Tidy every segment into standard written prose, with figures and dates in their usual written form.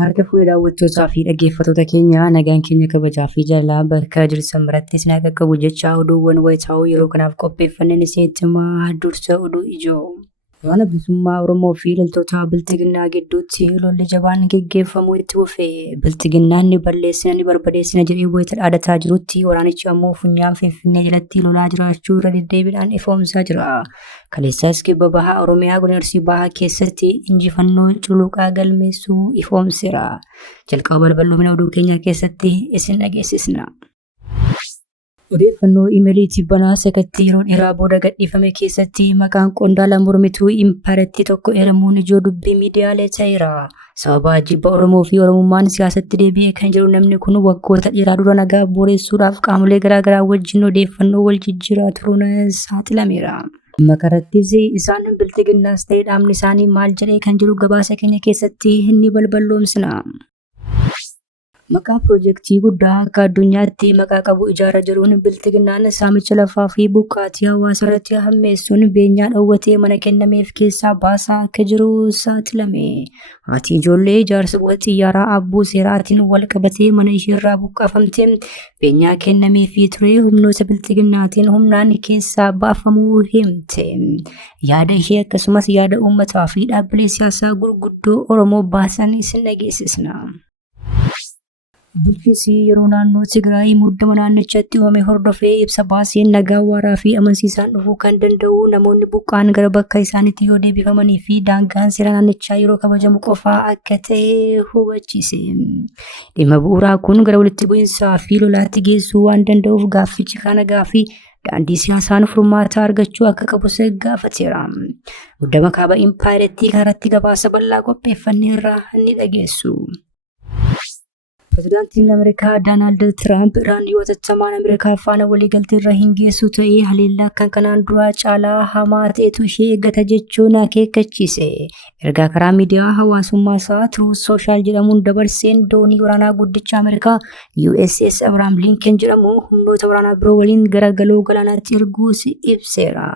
Harka fuudhee daawwattootaa fi dhaggeeffattoota keenya nagaan keenya kabajaa fi jaalalaa bakka jirtan biratti isin akka qabu jecha oduuwwan wayitaa'oo yeroo kanaaf qopheeffanneen isinitti himaa dursa oduu ijoo. Waan bilisummaa Oromoo fi loltoota Bilxiginnaa gidduutti lolli jabaan geggeeffamu itti fufee Bilxiginnaan ni balleessina ni barbadeessina jedhee wayita dhaadataa jirutti waraanichi ammoo funyaan Finfinnee jalatti lolaa jiraachuu irra deddeebiidhaan ifoomsaa jira. Kaleessaas kibba bahaa Oromiyaa godina Arsii bahaa keessatti injifannoo culuqaa galmeessuu ifoomseera. Jalqaba balballoomina oduu keenyaa keessatti isin dhageessisna. Odeeffannoo imeeliitii banaa sakatti yeroo dheeraa booda gadhiifame keessatti maqaan qondaala mormituu impaayirtii tokko eeramuun ijoo dubbii miidiyaalee ta'eera. Sababa jibba Oromoo fi Oromummaan siyaasatti deebi'ee kan jiru namni kun waggoota dheeraa dura nagaa booressuudhaaf qaamolee garaagaraa wajjin odeeffannoo wal jijjiiraa turuun saaxilameera. Makarattis isaan Bilxiginnaas ta'ee dhaabni isaanii maal jedhee kan jiru gabaasa keenya keessatti inni balballoomsina. Maqaa piroojeektii guddaa akka addunyaatti maqaa qabu ijaaraa jiruun Bilxiginnaan saamicha lafaa fi buqqaatii hawaasa irratti hammeessuun beenyaa dhoowwatee mana kennameef keessaa baasaa akka jiru saaxilame. Haati ijoollee ijaarsa buufata xiyyaaraa Abbuu Seeraatiin wal qabatee mana isheerraa buqqaafamtee beenyaa kennameefii ture humnoota Bilxiginnaatiin humnaan keessaa baafamuu himte. Yaada ishee akkasumas yaada uummataa fi dhaabbilee siyaasaa gurguddoo Oromoo baasan isin dhageessisna. Bulchiinsi yeroo naannoo Tigraay muddama naannichatti uumame hordofee ibsa baaseen nagaa waaraa fi amansiisaan dhufuu kan danda'u namoonni buqqaan gara bakka isaaniitti yoo deebifamanii fi daangaan seera naannichaa yeroo kabajamu qofaa akka ta'e hubachiise. Dhimma bu'uuraa kun gara walitti bu'iinsaa fi lolaatti geessuu waan danda'uuf gaaffichi kan nagaa fi daandii siyaasaan furmaata argachuu akka qabus gaafateera. Muddama kaaba impaayirtii kanarratti gabaasa bal'aa qopheeffanneerra ni dhageessu. Pireezidaantiin Ameerikaa Doonaald Tiraamp Iraan yoo tattamaan Ameerikaa faana waliigaltee irra hin geessu ta'ee haleellaa kan kanaan dura caalaa hamaa ta'etu ishee eeggata jechuun akeekkachiise. Ergaa karaa miidiyaa hawaasummaa isaa Truth Social jedhamuun dabarseen doonii waraanaa guddicha Ameerikaa USS Abraham Lincoln jedhamu humnoota waraanaa biroo waliin gara galoo galaanaatti erguus ibseera.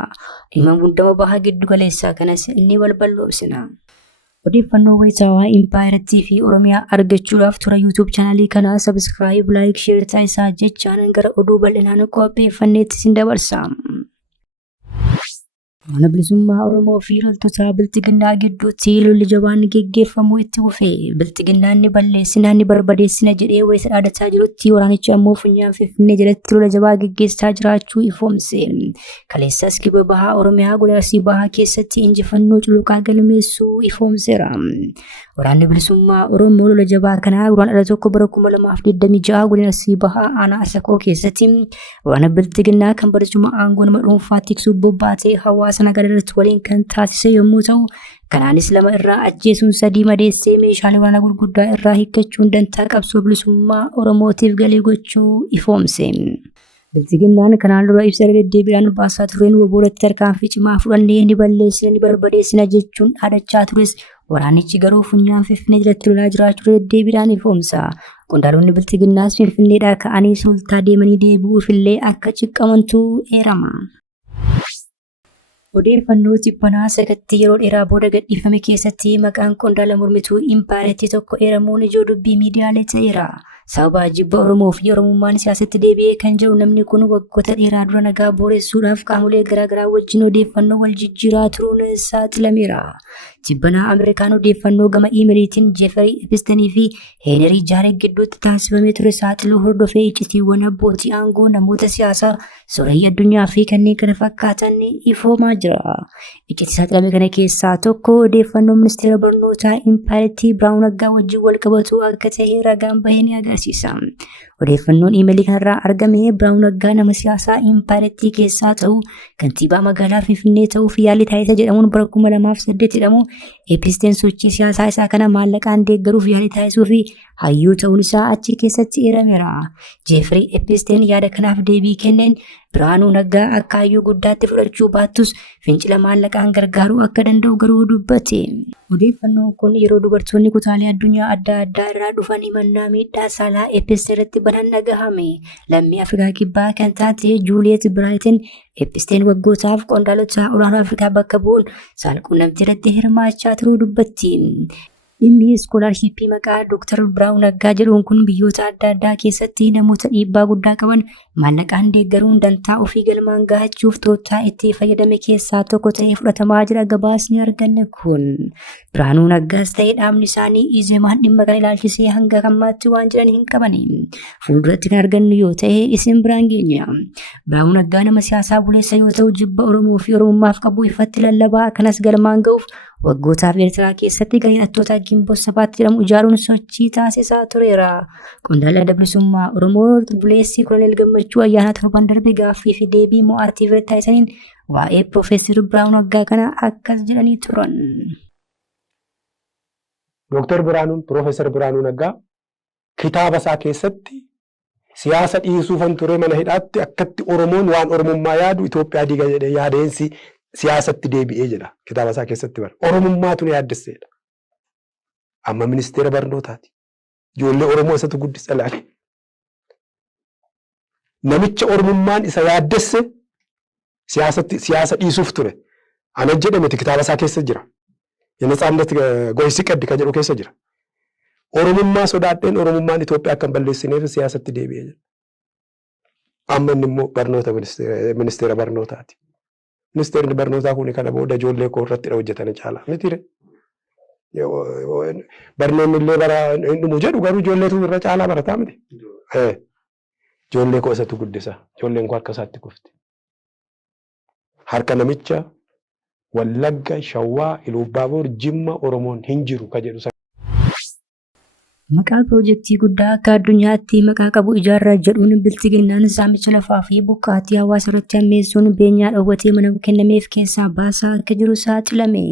Dhimma muddama bahaa giddu galeessaa kanas inni balballoomsina. Odeeffannoo wayitaawaa impaayirtii fi Oromiyaa argachuudhaaf tura YouTube chaanalii kanaa subscribe, like, share taasisaa jechaan gara oduu bal'inaan qopheeffanneetti isin dabarsa. Mana bilisummaa Oromoo fi loltoota Bilxiginnaa gidduutti lolli jabaan geggeeffamu itti fufee Bilxiginnaan ni balleessina ni barbadeessina jedhee wayita dhaadataa jirutti waraanichi ammoo funyaan Finfinnee jalatti lola jabaa geggeessaa jiraachuu ifoomse. Kaleessas kibba bahaa Oromiyaa godina Arsii bahaa keessatti injifannoo culuqaa galmeessuu ifoomseera. Waraanni bilisummaa Oromoo lola jabaa kanaa guraandhala 1 bara 2026 godina Arsii bahaa aanaa Asakoo keessatti waraana Bilxiginnaa kan barcuma aangoo nama dhuunfaa tiksuuf bobbaatee hawaasa nagaa irratti waliin kan taasise yommuu ta'u kanaanis 2 irraa ajjeesuun 3 madeessee meeshaalee waraanaa gurguddaa irraa hiikkachuun dantaa qabsoo bilisummaa Oromootiif galii gochuu ifoomse. Bilxiginnaan kanaan dura ibsa deddeebiidhaan baasaa tureen wabooratti tarkaanfii cimaa fudhannee ni balleessina ni barbadeessina jechuun dhaadachaa tures waraanichi garuu funyaan Finfinnee jalatti lolaa jiraachuu deddeebiidhaan ifoomsa. Qondaalonni Bilxiginnaas Finfinneedhaa ka'anii sultaa deemanii deebi'uuf illee akka ciqqamantu eerama. Odeeffannoo Tibbanaa sakatti yeroo dheeraa booda gadhiifame keessatti maqaan qondaala mormituu impaayirtii tokko eeramuun ijoo dubbii miidiyaalee ta'eera. Sababa jibba Oromoo fi Oromummaan siyaasatti deebi'ee kan jiru namni kun waggoota dheeraa dura nagaa booressuudhaaf qaamolee garaagaraa wajjin odeeffannoo wal jijjiiraa turuun saaxilameera. Tibbanaa Ameerikaan odeeffannoo gama iimeeliitiin Jeefarii Epistanii fi Heenerii Jaareek gidduutti taasifamee ture saaxiluu hordofee iccitiiwwan abbootii aangoo namoota siyaasaa sooreyyi addunyaa fi kanneen kana fakkaatan ifoomaa jira. Iccitii saaxilame kana keessaa tokko odeeffannoo ministeera barnootaa impaayirtii Biraanuu Naggaa wajjin wal qabatu akka ta'e ragaan bahee ni agarsiisa. Odeeffannoon iimeelii kanarraa argame Biraanuu Naggaa nama siyaasaa impaayirtii keessaa ta'u kantiibaa magaalaa Finfinnee ta'uuf yaalii taasisa jedhamuun bara 2008 jedhamu Episteen sochii siyaasaa isaa kana maallaqaan deeggaruuf yaalii taasisuu fi hayyuu ta'uun isaa achi keessatti eerameera. Jeefarii Episteen yaada kanaaf deebii kenneen Biraanuu Naggaa akka hayyuu guddaatti fudhachuu baattus fincila maallaqaan gargaaruu akka danda'u garuu dubbate. Odeeffannoon kun yeroo dubartoonni kutaalee addunyaa adda addaa irraa dhufan himannaa miidhaa saalaa Episteen irratti banan dhagahame. Lammii Afrikaa kibbaa kan taate Juuliyeet Biraayitin Episteen waggootaaf qondaalota olaanoo Afrikaa bakka bu'uun saalquunnamtii irratti hirmaachaa turuu dubbatti. dhimmi iskoolaarshiippii maqaa Dr. Biraanuu Naggaa jedhuun kun biyyoota adda addaa keessatti namoota dhiibbaa guddaa qaban maallaqaan deeggaruun dantaa ofii galmaan gahachuuf tooftaa itti fayyadame keessaa tokko ta'ee fudhatamaa jira. Gabaasni arganne kun Biraanuu Naggaas ta'ee dhaabni isaanii Izemaan dhimma kana ilaalchisee hanga ammaatti waan jedhan hin qaban. Fuulduratti kan argannu yoo ta'e isin biraan geenya. Biraanuu Naggaa nama siyaasaa buleessa yoo ta'u jibba Oromoo fi Oromummaaf qabu ifatti lallabaa kanas galmaan ga'uuf waggootaaf Eertiraa keessatti gareen hidhattoota Gimboo Sabaatti jedhamu ijaaruun sochii taasisaa tureera. Qondaalli Adda Bilisummaa Oromoo buleessi Koloneel Gammachuu ayyaana torban darbe gaaffii fi deebii mo'aartii irratti taasisaniin waa'ee Piroofeesar Biraanuu Naggaa kana akkas jedhanii turan. Dr. Biraanuun Piroofeesar Biraanuu Naggaa kitaaba isaa keessatti siyaasa dhiisuufan ture mana hidhaatti akkatti Oromoon waan Oromummaa yaadu Itoophiyaa diiga jedhee yaadeensi siyaasatti deebi'ee jedha kitaaba isaa keessatti bara. Oromummaatu ni yaaddesseedha. Amma ministeera barnootaati. Ijoollee Oromoo isatu guddisa laale. Namicha Oromummaan isa yaaddesse siyaasa dhiisuuf ture. Ana jedhameti kitaaba isaa keessa jira. Yenetsaannet goysi qaddi kan jedhu keessa jira. Oromummaa sodaadheen Oromummaan Itoophiyaa akka hin balleessineef siyaasatti deebi'ee jira. Amma inni immoo barnoota ministeera barnootaati. Ministeerri barnootaa kun kana booda ijoollee koo irratti hojjetanii caala. Mitire. Barnoonni illee bara dhumu jedhu garuu ijoolleetu irra caalaa barataa miti. Ijoollee koo isatu guddisa. Ijoolleen koo harka isaatti kufti. Harka namicha Wallagga, Shawwaa, Ilubaaboor, Jimma, Oromoon hin jiru ka jedhu. Maqaa piroojeektii guddaa akka addunyaatti maqaa qabu ijaarraa jedhuun Bilxiginnaan saamicha lafaa fi buqqaatii hawaasa irratti hammeessuun beenyaa dhoowwatee mana kennameef keessaa baasaa akka jiru saaxilame.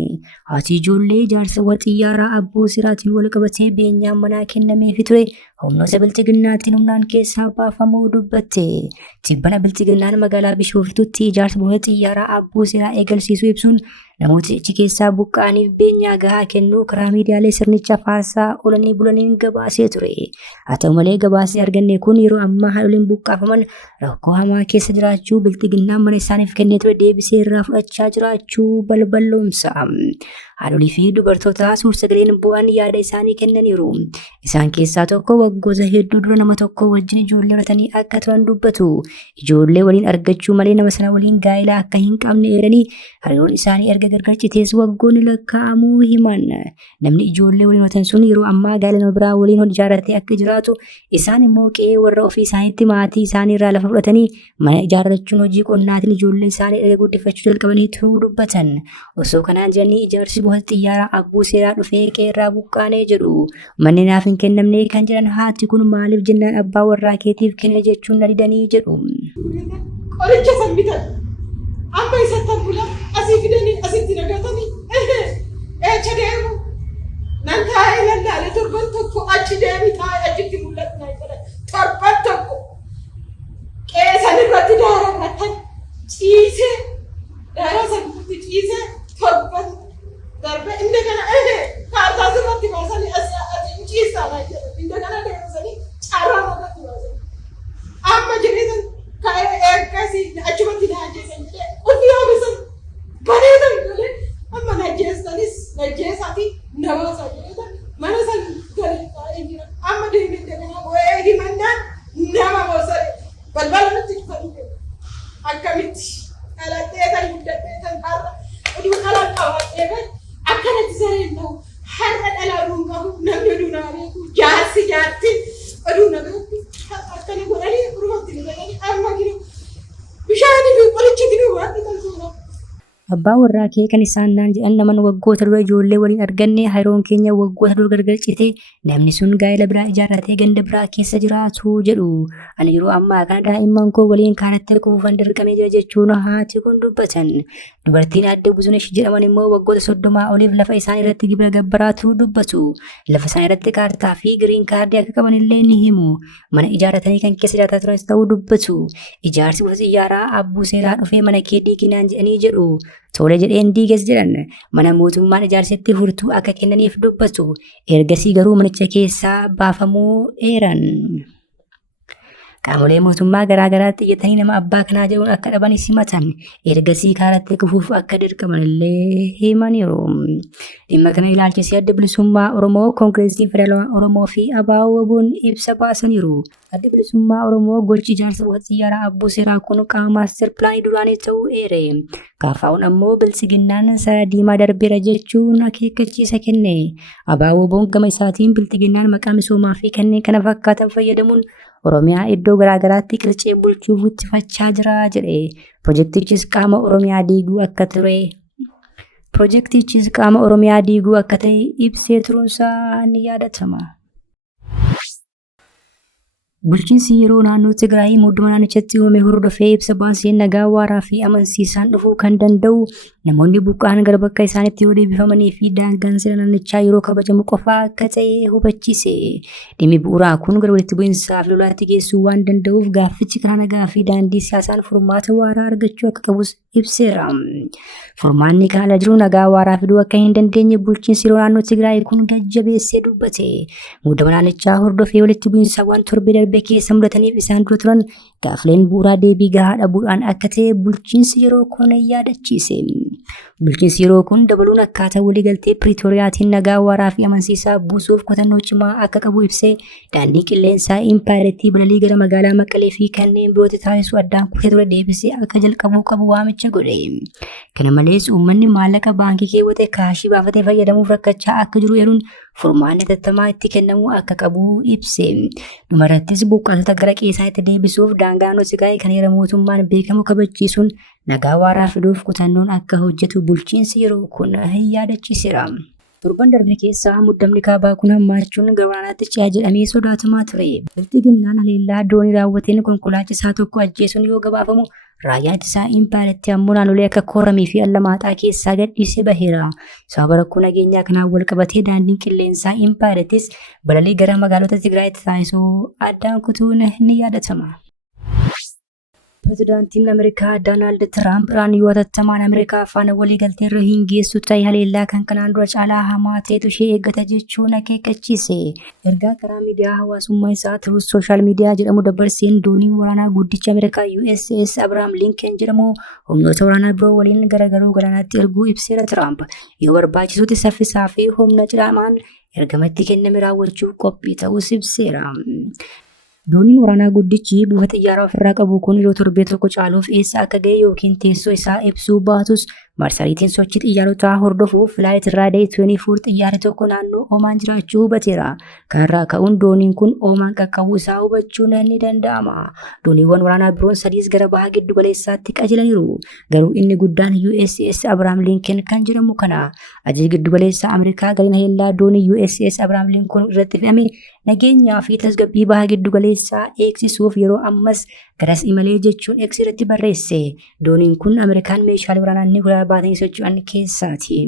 Haati ijoollee ijaarsa xiyyaaraa abbuu siraatiin wal qabatee beenyaan manaa kennameefii ture humnoota Bilxiginnaatiin humnaan keessaa baafamuu dubbatte. Tibbana Bilxiginnaan magaalaa Bishooftuutti ijaarsa xiyyaaraa abbuu siraa eegalsiisuu ibsuun namoota achi keessaa buqqa'aniif beenyaa gahaa kennuu karaa miidiyaalee sirnicha faarsaa oolanii bulaniin gabaasee ture. Haa ta'u malee gabaasni arganne kun yeroo ammaa haadholiin buqqaafaman rakkoo hamaa keessa jiraachuu Bilxiginnaan mana isaaniif kennee ture deebisee irraa fudhachaa jiraachuu balballoomsa. Haadholii fi dubartoota suur-sagaleen bu'an yaada isaanii kennaniiru. Isaan keessaa tokko waggoota hedduu dura nama tokko wajjin ijoollee horatanii akka turan dubbatu. Ijoollee waliin argachuu malee nama sana waliin gaa'ilaa akka hin qabne eeranii hariiroon isaanii erga gargar citees waggoonni lakkaa'amuu himan. Namni ijoollee waliin horatan sun yeroo ammaa gaa'ila nama biraa waliin ijaarratee akka jiraatu isaan immoo qe'ee warra ofii isaaniitti maatii isaanii irraa lafa fudhatanii mana ijaarrachuun hojii qonnaatiin ijoollee isaanii erga guddifachuu jalqabanii turuu dubbatan. Osoo kanaan jiranii ijaarsi xiyyaaraa abbuu seeraa dhufee qeerraa buqqaanee jedhu. Manni naaf hin kennamne kan jedhan haati kun maaliif jennaan abbaa warraa keetiif kenne jechuun na didanii jedhu. Qoricha sambitan amma isatti bula asii fidanii asitti nagatanii eecha deemu nan taa'ee lallaale torban tokko achi deemi taa'ee achitti mul'atu naa jedha torban tokko qeesan irratti daara irratti ciisee daara sanatti ciisee torban Darbe inni kana kaartaa sirratti baasanii asii ciisaa naa jedha inni kana deemsanii carraa irratti baasanii amma jireenya ka'ee eeggasii achumatti na ajjeesan jedhee ofii oomishan bareedan galee amma na ajjeessanis na ajjeesaafi na baasaa jedhee mana san galee taa'ee jira amma deemee deemaa bo'ee himannaan nama boosare balbala nutti dhufanii akkamitti dhalatee tan guddatee tan har'a oduu dhalaan qabaatee galee akkanatti sareen ta'u har'a dhalaaluun qabu namni oduu naa beeku jaarsi jaarti oduu na beeku akkana godhanii urmatti ni godhanii amma gidu bishaanii fi qoricha gidu waan ta'u. Abbaa warraa kee kan isaan naan jedhan naman waggoota dura ijoollee waliin arganne hariiroon keenya waggoota dura gargar cite namni sun gaa'ela biraa ijaarratee ganda biraa keessa jiraatu jedhu. Ani yeroo ammaa kana daa'imman koo waliin kaanatti kuufan dirqamee jira jechuun haati kun dubbatan. Dubartiin adda Buzunesh jedhaman immoo waggoota 30 oliif lafa isaan irratti gibira gabbaraatu dubbatu. Lafa isaan irratti kaartaa fi giriin kaardii akka qaban illee ni himu. Mana ijaarratanii kan keessa jiraataa turanis ta'uu dubbatu. Ijaarsi xiyyaaraa abbuu seeraa dhufee mana kee diiginaan jedhanii jedhu. Tole jedheen diiges jedhan mana mootummaan ijaarsetti furtuu akka kennaniif dubbatu. Ergasii garuu manicha keessaa baafamuu eeran. Qaamolee mootummaa garaagaraatti iyyatanii nama abbaa kanaa jedhuun akka dhaban simatan ergasii kaaratti kufuuf akka dirqaman illee himaniiru. Dhimma kana ilaalchisee adda bilisummaa Oromoo Koongireesii Federaalawaa Oromoo fi WBOn ibsa baasaniiru. Adda bilisummaa Oromoo gochi ijaarsa buufata xiyyaaraa Abboo Seeraa kun qaama maaster pilaanii duraanii ta'uu eere. Kaafaa'uun ammoo Bilxiginnaan Sarara Diimaa darbeera jechuun akeekkachiisa kenne. WBOn gama isaatiin Bilxiginnaan maqaa misoomaa fi kanneen kana fakkaatan fayyadamuun Oromiyaa iddoo garaagaraatti qircee bulchuuf ittifachaa jira jedhe. Pirojektichis qaama Oromiyaa diiguu akka ta'e ibsee turuunsaa ni yaadatama. Bulchiinsi yeroo naannoo Tigraay mootummaa naannichatti uumame hordofee ibsa baasee nagaa waaraa fi amansiisaan dhufuu kan danda'u namoonni buqqa'an gara bakka isaaniitti yoo deebifamanii fi daangaan seera naannichaa yeroo kabajamu qofaa akka ta'e hubachiise. Dhimmi bu'uuraa kun gara walitti bu'iinsaa fi lolaatti geessuu waan danda'uuf gaaffichi karaa nagaa fi daandii siyaasaan furmaata waaraa argachuu akka qabus ibseera. Furmaanni kaala jiru nagaa waaraa fiduu akka hin dandeenye bulchiinsi yeroo naannoo Tigraay kun jajjabeessee dubbate. Muudama naannichaa hordofee walitti bu'iinsaawwan torbee darbe keessa mudataniif isaan dura turan gaaffileen bu'uuraa deebii gahaa dhabuudhaan akka ta'e bulchiinsi yeroo kun yaadachiise. Bulchiinsi yeroo kun dabaluun akkaataa waliigaltee Piriitooriyaatiin nagaa waaraa fi amansiisaa buusuuf kutannoo cimaa akka qabu ibsee daandii qilleensaa Impaayireetii balalii gara magaalaa Maqalee fi kanneen birootti taasisu addaan kutee ture deebisee akka jalqabuu qabu waamicha godhe. Kana malees uummanni maallaqa baankii keewwate kaashii baafatee fayyadamuuf rakkachaa akka jiru eeruun furmaanni tattamaa itti kennamuu akka qabu ibse. Dhumarrattis buqqaatota gara qeessaatti deebisuuf daangaa Tigraay kan heera mootummaan beekamu kabachiisuun nagaa waaraa fiduuf kutannoon akka hojjetu bulchiinsi yeroo kun yaadachiiseera. Torban darbe keessa muddamni kaabaa kun hammaachuun gabanaatti ce'aa jedhamee sodaatamaa ture. Bilxiginnaan haleellaa doonii raawwateen konkolaachisaa tokko ajjeesuun yoo gabaafamu raayyaan ittisaa Impaayireetti ammoo naannolee akka Kooramii fi Allamaaxaa keessaa gadhiisee baheera. Sababa rakkoo nageenyaa kanaan wal qabatee daandiin qilleensaa Impaayireettis balalii gara magaalota Tigraayitti taasisuu addaan kutuun ni yaadatama. Pireezidaantiin Ameerikaa Doonaald Tiraamp yoo hatattamaan Ameerikaa faana waliigaltee irra hin geessu ta'e haleellaa kan kanaan dura caalaa hamaa ta'etu ishee eeggata jechuun akeekkachiise. Ergaa karaa miidiyaa hawaasummaa isaa Truth Social Media jedhamu dabarseen dooniin waraanaa guddicha Ameerikaa USS Abraham Lincoln jedhamu humnoota waraanaa biroo waliin garagaruu galaanaatti erguu ibseera. Tiraamp yoo barbaachisutti saffisaa fi humna cimaan ergamatti kenname raawwachuuf qophii ta'us ibseera. Dooniin waraanaa guddichi buufata xiyyaaraa ofirraa qabu kun yeroo torbee tokko caaluuf eessa akka ga'e yookiin teessoo isaa ibsuu baatus marsariitiin sochii xiyyaarotaa hordofuuf Flight Radar 24 xiyyaarri tokko naannoo Omaan jiraachuu hubateera. Kanarraa ka'uun dooniin kun Omaan qaqqabuu isaa hubachuun ni danda'ama. Dooniiwwan waraanaa biroon sadiis gara baha giddu galeessaatti qajeelaniiru. Garuu inni guddaan USS Abraham Lincoln kan jedhamu kana. Ajajni giddu galeessaa Ameerikaa galiin haleellaa doonii USS Abraham Lincoln irratti fe'ame nageenyaa fi tasgabbii baha giddu galeessaa eegsisuuf yeroo ammas garas imalee jechuun X irratti barreesse. Dooniin kun Ameerikaan meeshaalee waraanaa niwukilaraa baatanii socho'an keessaati.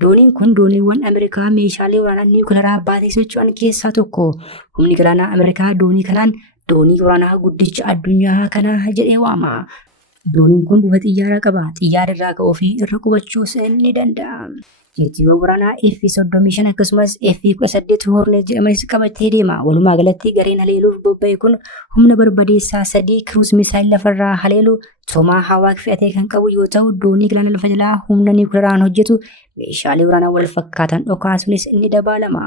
Dooniin kun dooniiwwan Ameerikaa meeshaalee waraanaa niwukilaraa baatanii socho'an keessaa tokko. Humni galaanaa Ameerikaa doonii kanaan doonii waraanaa guddicha addunyaa kana jedhee waama. Dooniin kun buufata xiyyaaraa qaba. Xiyyaara irraa ka'uu fi irra qubachuus ni danda'a. Jeetiiwwan waraanaa F-35 akkasumas F-18 Hornet jedhamanis qabatee deema. Walumaa galatti gareen haleeluuf bobba'e kun humna barbadeessaa 3 Cruise Missile lafarraa haleelu Toomaa Hawaak fe'atee kan qabu yoo ta'u doonii galaana lafa jalaa humna niwukilaraan hojjetu meeshaalee waraanaa wal fakkaatan dhokaasuunis ni dabalama.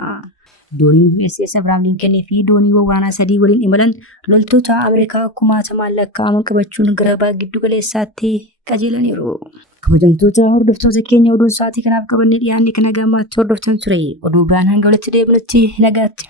Dooniin USS Abraham Lincoln fi dooniiwwan waraanaa 3 waliin imalan loltoota Ameerikaa 10,000 lakkaa'aman qabachuun gara baha giddu galeessaatti qajeelaniiru. Kabajamtoota hordoftoota keenya oduu sa'aatii kanaaf qabannee dhiyaanne kana gammaatti hordoftan ture. Oduu biraan hanga walitti deebinutti nagaatti.